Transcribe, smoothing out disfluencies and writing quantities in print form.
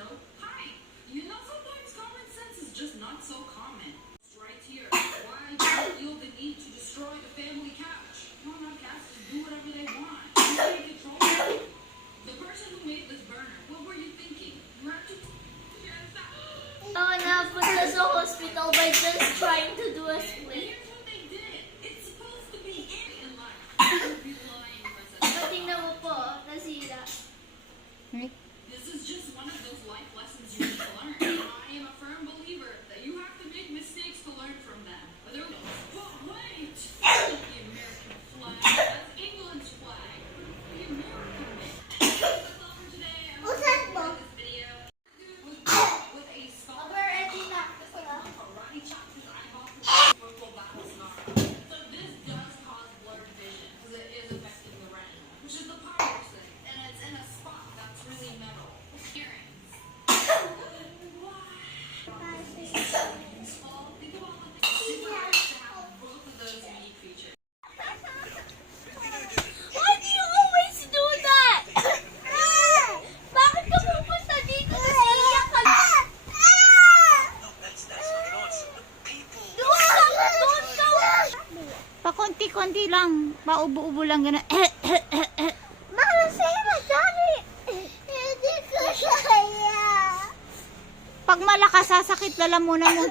though. Hi. You know, sometimes common sense is just not so common. It's right here. Why do you feel the need to destroy the family couch? Cats just do whatever they want. You can't control them. The person who made this burner, what were you thinking? You have to... Oh, napunta sa hospital by just trying to do a split. Here's what they did. It's supposed to be in life. You'd be lying, Marissa. But tingnan mo po, nasira. This is just one of those life lessons you need to learn. I am a firm believer that you have to make mistakes to learn from them. But wait! The American flag. That's England's flag. The American flag. That's all for today. I hope you enjoyed this video. With a skull. Karate chops his eyeball to purple battle scar. So this does cause blurred vision because it is affecting the retina, which is the part you're saying, and it's in a spot that's really metal. Earrings. Well, think about what the super hard to have both of those unique features. Why do you always do that? Bakit ka pupunta dito? Tapos iiyak ka lang. That's not awesome. People. Doon ka! Pakonti-konti lang. Paubo-ubo lang gano'n. Mama, say madami! Hindi ko kaya. Pag malakas, sasakit lalamunan mo.